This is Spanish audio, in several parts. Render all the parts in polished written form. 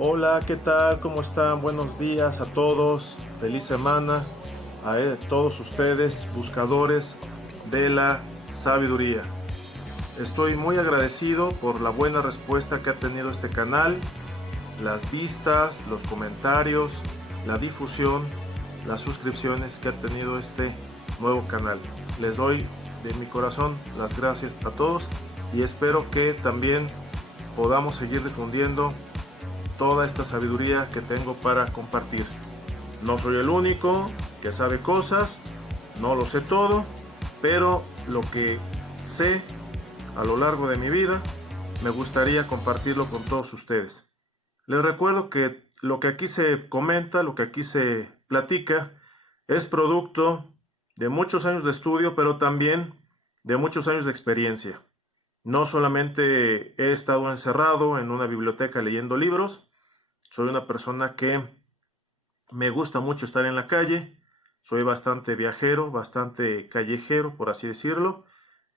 Hola, ¿qué tal? ¿Cómo están? Buenos días a todos. Feliz semana a todos ustedes, buscadores de la sabiduría. Estoy muy agradecido por la buena respuesta que ha tenido este canal, las vistas, los comentarios, la difusión, las suscripciones que ha tenido este nuevo canal. Les doy de mi corazón las gracias a todos y espero que también podamos seguir difundiendo toda esta sabiduría que tengo para compartir. No soy el único que sabe cosas, no lo sé todo, pero lo que sé a lo largo de mi vida me gustaría compartirlo con todos ustedes. Les recuerdo que lo que aquí se comenta, lo que aquí se platica, es producto de muchos años de estudio, pero también de muchos años de experiencia. No solamente he estado encerrado en una biblioteca leyendo libros, soy una persona que me gusta mucho estar en la calle, soy bastante viajero, bastante callejero, por así decirlo.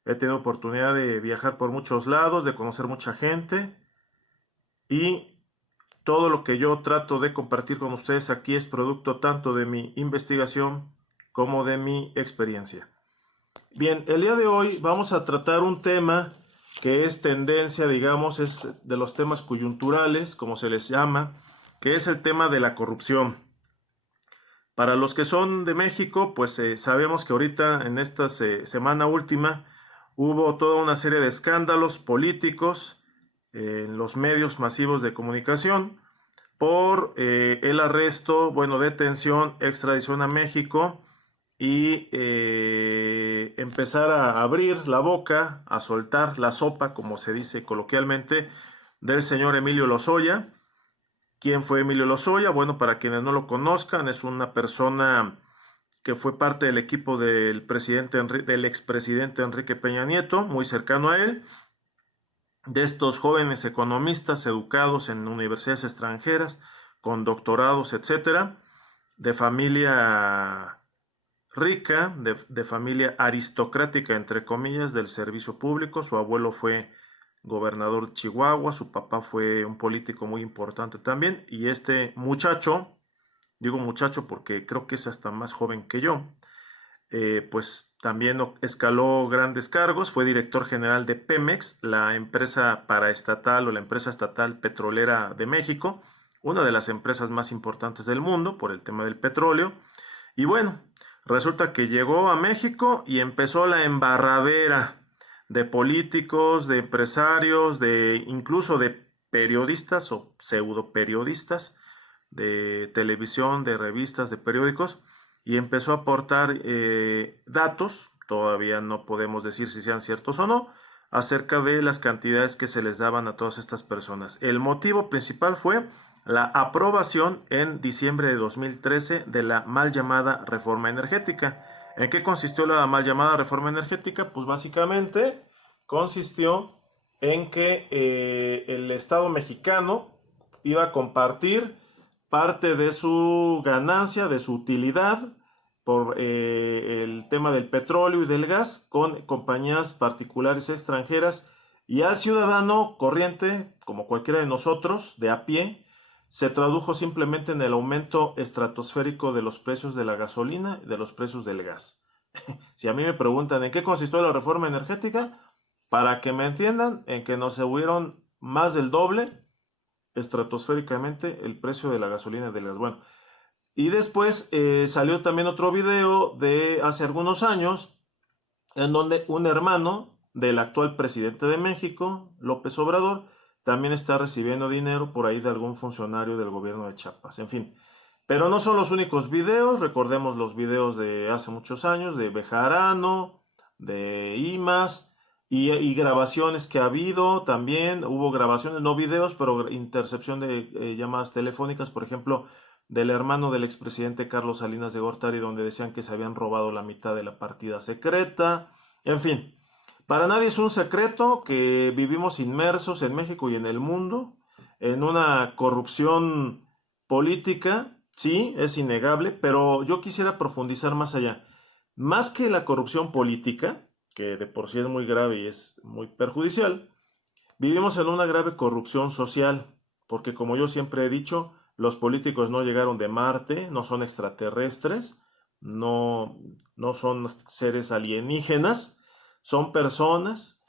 He tenido oportunidad de viajar por muchos lados, de conocer mucha gente y todo lo que yo trato de compartir con ustedes aquí es producto tanto de mi investigación como de mi experiencia. Bien, el día de hoy vamos a tratar un tema que es tendencia, digamos, es de los temas coyunturales, como se les llama, que es el tema de la corrupción. Para los que son de México, pues sabemos que ahorita en esta semana última hubo toda una serie de escándalos políticos en los medios masivos de comunicación por el arresto, bueno, detención, extradición a México y empezar a abrir la boca, a soltar la sopa, como se dice coloquialmente, del señor Emilio Lozoya. ¿Quién fue Emilio Lozoya? Bueno, para quienes no lo conozcan, es una persona que fue parte del equipo del expresidente Enrique Peña Nieto, muy cercano a él, de estos jóvenes economistas educados en universidades extranjeras, con doctorados, etcétera, de familia rica, de familia aristocrática, entre comillas, del servicio público. Su abuelo fue gobernador de Chihuahua, su papá fue un político muy importante también, y este muchacho, digo muchacho porque creo que es hasta más joven que yo, pues también escaló grandes cargos, fue director general de Pemex, la empresa paraestatal o la empresa estatal petrolera de México, una de las empresas más importantes del mundo por el tema del petróleo. Y bueno, resulta que llegó a México y empezó la embarradera de políticos, de empresarios, de incluso de periodistas o pseudo periodistas de televisión, de revistas, de periódicos, y empezó a aportar datos, todavía no podemos decir si sean ciertos o no, acerca de las cantidades que se les daban a todas estas personas. El motivo principal fue la aprobación en diciembre de 2013 de la mal llamada reforma energética. ¿En qué consistió la mal llamada reforma energética? Pues básicamente consistió en que el Estado mexicano iba a compartir parte de su ganancia, de su utilidad por el tema del petróleo y del gas con compañías particulares extranjeras, y al ciudadano corriente, como cualquiera de nosotros, de a pie, se tradujo simplemente en el aumento estratosférico de los precios de la gasolina y de los precios del gas. Si a mí me preguntan en qué consistió la reforma energética, para que me entiendan, en que nos subieron más del doble estratosféricamente el precio de la gasolina y del gas. Bueno, y después salió también otro video de hace algunos años en donde un hermano del actual presidente de México, López Obrador, también está recibiendo dinero por ahí de algún funcionario del gobierno de Chiapas. En fin, pero no son los únicos videos, recordemos los videos de hace muchos años, de Bejarano, de Imas, y grabaciones que ha habido también, hubo grabaciones, no videos, pero intercepción de llamadas telefónicas, por ejemplo, del hermano del expresidente Carlos Salinas de Gortari, donde decían que se habían robado la mitad de la partida secreta. En fin, para nadie es un secreto que vivimos inmersos en México y en el mundo en una corrupción política. Sí, es innegable, pero yo quisiera profundizar más allá. Más que la corrupción política, que de por sí es muy grave y es muy perjudicial, vivimos en una grave corrupción social. porque como yo siempre he dicho, los políticos no llegaron de Marte, no son extraterrestres, no, no son seres alienígenas, son personas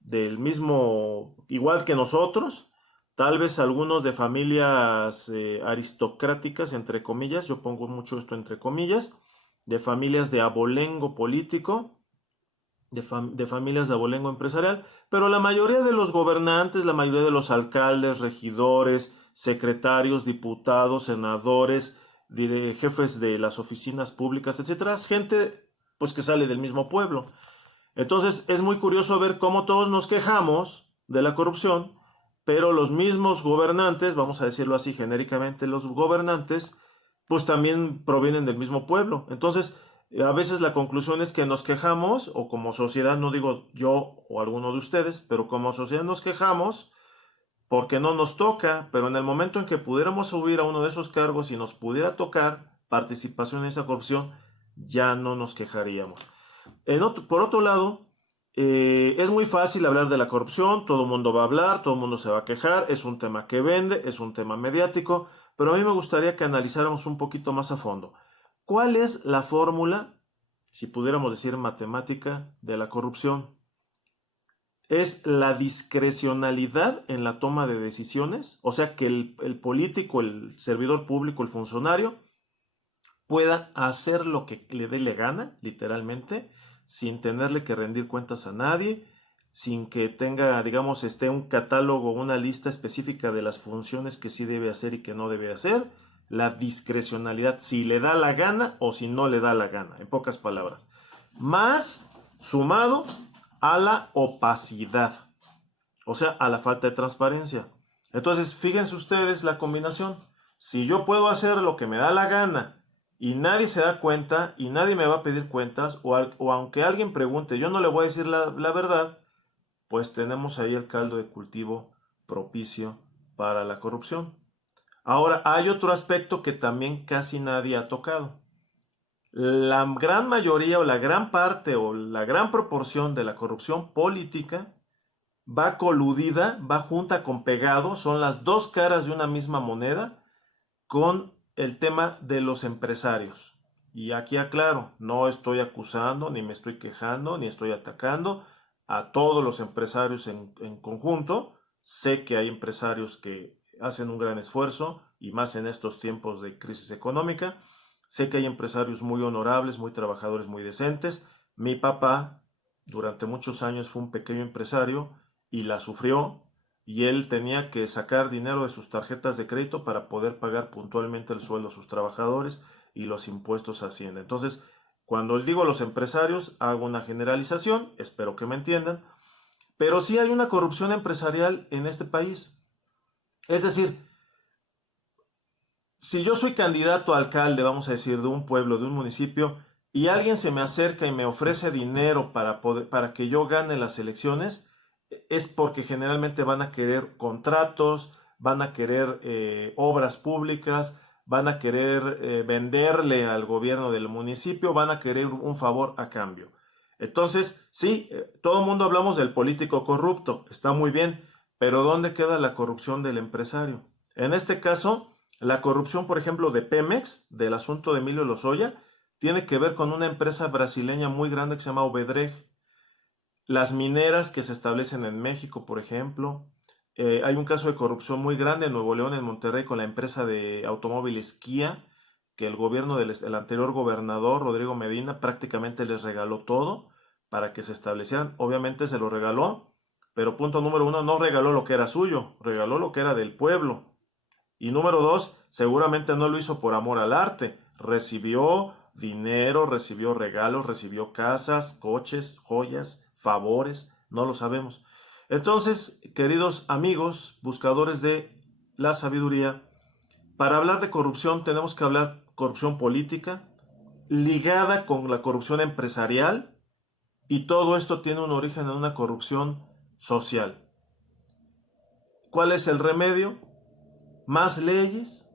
del mismo, igual que nosotros, tal vez algunos de familias aristocráticas, entre comillas, yo pongo mucho esto entre comillas, de familias de abolengo político, de familias de abolengo empresarial, pero la mayoría de los gobernantes, la mayoría de los alcaldes, regidores, secretarios, diputados, senadores, jefes de las oficinas públicas, etcétera, es gente pues que sale del mismo pueblo. Entonces es muy curioso ver cómo todos nos quejamos de la corrupción, pero los mismos gobernantes, vamos a decirlo así genéricamente, los gobernantes, pues también provienen del mismo pueblo. Entonces, a veces la conclusión es que nos quejamos, o como sociedad, no digo yo o alguno de ustedes, pero como sociedad nos quejamos porque no nos toca, pero en el momento en que pudiéramos subir a uno de esos cargos y nos pudiera tocar participación en esa corrupción, ya no nos quejaríamos. Por otro lado, es muy fácil hablar de la corrupción, todo el mundo va a hablar, todo el mundo se va a quejar, es un tema que vende, es un tema mediático, pero a mí me gustaría que analizáramos un poquito más a fondo. ¿Cuál es la fórmula, si pudiéramos decir matemática, de la corrupción? Es la discrecionalidad en la toma de decisiones, o sea que el político, el servidor público, el funcionario, pueda hacer lo que le dé la gana, literalmente, sin tenerle que rendir cuentas a nadie, sin que tenga, digamos, un catálogo, una lista específica de las funciones que sí debe hacer y que no debe hacer, la discrecionalidad, si le da la gana o si no le da la gana, en pocas palabras. Más sumado a la opacidad, o sea, a la falta de transparencia. Entonces, fíjense ustedes la combinación. Si yo puedo hacer lo que me da la gana y nadie se da cuenta y nadie me va a pedir cuentas, o aunque alguien pregunte, yo no le voy a decir la verdad, pues tenemos ahí el caldo de cultivo propicio para la corrupción. Ahora, hay otro aspecto que también casi nadie ha tocado. La gran mayoría o la gran parte o la gran proporción de la corrupción política va coludida, va junta con pegado, son las dos caras de una misma moneda con el tema de los empresarios. Y aquí aclaro, no estoy acusando, ni me estoy quejando, ni estoy atacando a todos los empresarios en conjunto. Sé que hay empresarios que hacen un gran esfuerzo, y más en estos tiempos de crisis económica. Sé que hay empresarios muy honorables, muy trabajadores, muy decentes. Mi papá durante muchos años fue un pequeño empresario y la sufrió, y él tenía que sacar dinero de sus tarjetas de crédito para poder pagar puntualmente el sueldo a sus trabajadores y los impuestos a Hacienda. Entonces, cuando digo los empresarios, hago una generalización, espero que me entiendan, pero sí hay una corrupción empresarial en este país. Es decir, si yo soy candidato a alcalde, vamos a decir, de un pueblo, de un municipio, y alguien se me acerca y me ofrece dinero para que yo gane las elecciones, es porque generalmente van a querer contratos, van a querer obras públicas, van a querer venderle al gobierno del municipio, van a querer un favor a cambio. Entonces, sí, todo el mundo hablamos del político corrupto, está muy bien, pero ¿dónde queda la corrupción del empresario? En este caso, la corrupción, por ejemplo, de Pemex, del asunto de Emilio Lozoya, tiene que ver con una empresa brasileña muy grande que se llama Obedreg. Las mineras que se establecen en México, por ejemplo. Hay un caso de corrupción muy grande en Nuevo León, en Monterrey, con la empresa de automóviles Kia, que el gobierno del anterior gobernador, Rodrigo Medina, prácticamente les regaló todo para que se establecieran. Obviamente se lo regaló, pero punto número uno, no regaló lo que era suyo, regaló lo que era del pueblo. Y número dos, seguramente no lo hizo por amor al arte. Recibió dinero, recibió regalos, recibió casas, coches, joyas, favores, no lo sabemos. Entonces, queridos amigos, buscadores de la sabiduría, para hablar de corrupción tenemos que hablar corrupción política, ligada con la corrupción empresarial, y todo esto tiene un origen en una corrupción social. ¿Cuál es el remedio? Más leyes,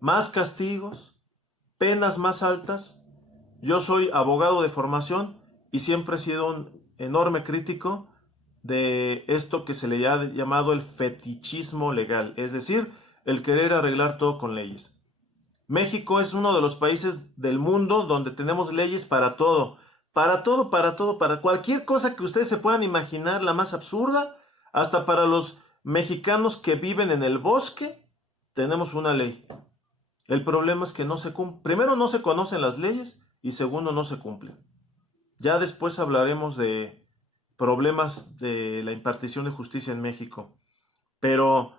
más castigos, penas más altas. Yo soy abogado de formación y siempre he sido un enorme crítico de esto que se le ha llamado el fetichismo legal, es decir, el querer arreglar todo con leyes. México es uno de los países del mundo donde tenemos leyes para todo, para todo, para todo, para cualquier cosa que ustedes se puedan imaginar, la más absurda, hasta para los mexicanos que viven en el bosque, tenemos una ley. El problema es que no se cumple. Primero, no se conocen las leyes y segundo, no se cumplen. Ya después hablaremos de problemas de la impartición de justicia en México. Pero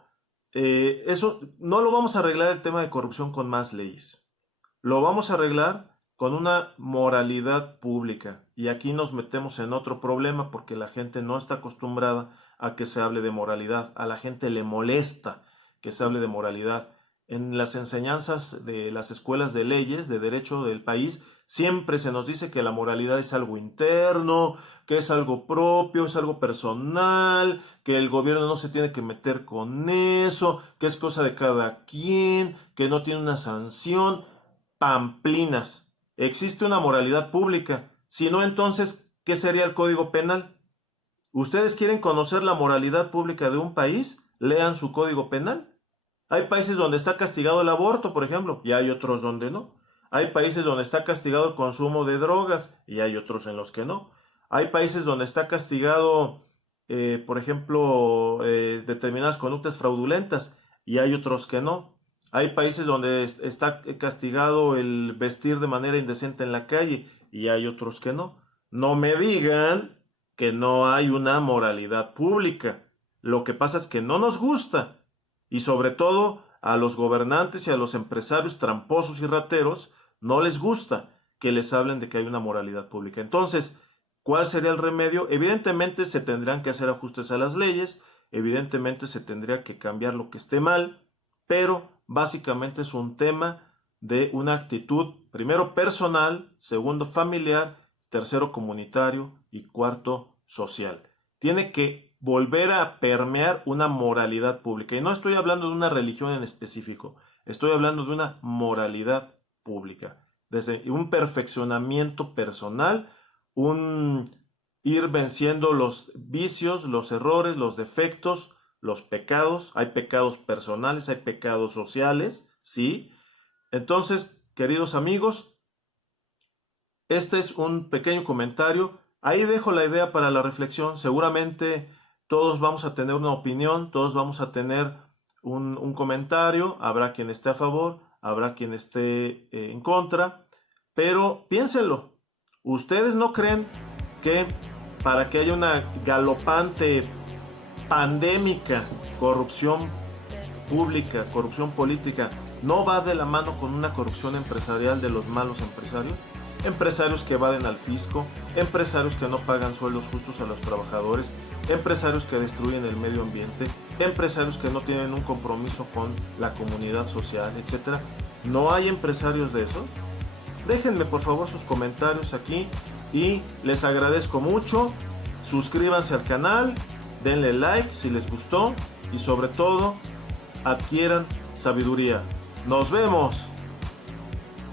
eso no lo vamos a arreglar el tema de corrupción con más leyes. Lo vamos a arreglar con una moralidad pública. Y aquí nos metemos en otro problema porque la gente no está acostumbrada a que se hable de moralidad. A la gente le molesta que se hable de moralidad. En las enseñanzas de las escuelas de leyes, de derecho del país, siempre se nos dice que la moralidad es algo interno, que es algo propio, es algo personal, que el gobierno no se tiene que meter con eso, que es cosa de cada quien, que no tiene una sanción. Pamplinas. Existe una moralidad pública. Si no, entonces, ¿qué sería el Código Penal? ¿Ustedes quieren conocer la moralidad pública de un país? Lean su Código Penal. Hay países donde está castigado el aborto, por ejemplo, y hay otros donde no. Hay países donde está castigado el consumo de drogas, y hay otros en los que no. Hay países donde está castigado, por ejemplo, determinadas conductas fraudulentas, y hay otros que no. Hay países donde está castigado el vestir de manera indecente en la calle, y hay otros que no. No me digan que no hay una moralidad pública. Lo que pasa es que no nos gusta. Y sobre todo a los gobernantes y a los empresarios tramposos y rateros no les gusta que les hablen de que hay una moralidad pública. Entonces, ¿cuál sería el remedio? Evidentemente se tendrán que hacer ajustes a las leyes, evidentemente se tendría que cambiar lo que esté mal, pero básicamente es un tema de una actitud, primero personal, segundo familiar, tercero comunitario y cuarto social. Tiene que volver a permear una moralidad pública. Y no estoy hablando de una religión en específico, estoy hablando de una moralidad pública. Desde un perfeccionamiento personal, un ir venciendo los vicios, los errores, los defectos, los pecados. Hay pecados personales, hay pecados sociales, ¿sí? Entonces, queridos amigos, este es un pequeño comentario. Ahí dejo la idea para la reflexión. Seguramente todos vamos a tener una opinión, todos vamos a tener un comentario. Habrá quien esté a favor, habrá quien esté en contra. Pero piénsenlo. ¿Ustedes no creen que para que haya una galopante, pandémica corrupción pública, corrupción política, no va de la mano con una corrupción empresarial de los malos empresarios? Empresarios que evaden al fisco, empresarios que no pagan sueldos justos a los trabajadores, empresarios que destruyen el medio ambiente, empresarios que no tienen un compromiso con la comunidad social, etc. ¿No hay empresarios de esos? Déjenme por favor sus comentarios aquí y les agradezco mucho. Suscríbanse al canal, denle like si les gustó y sobre todo adquieran sabiduría. ¡Nos vemos!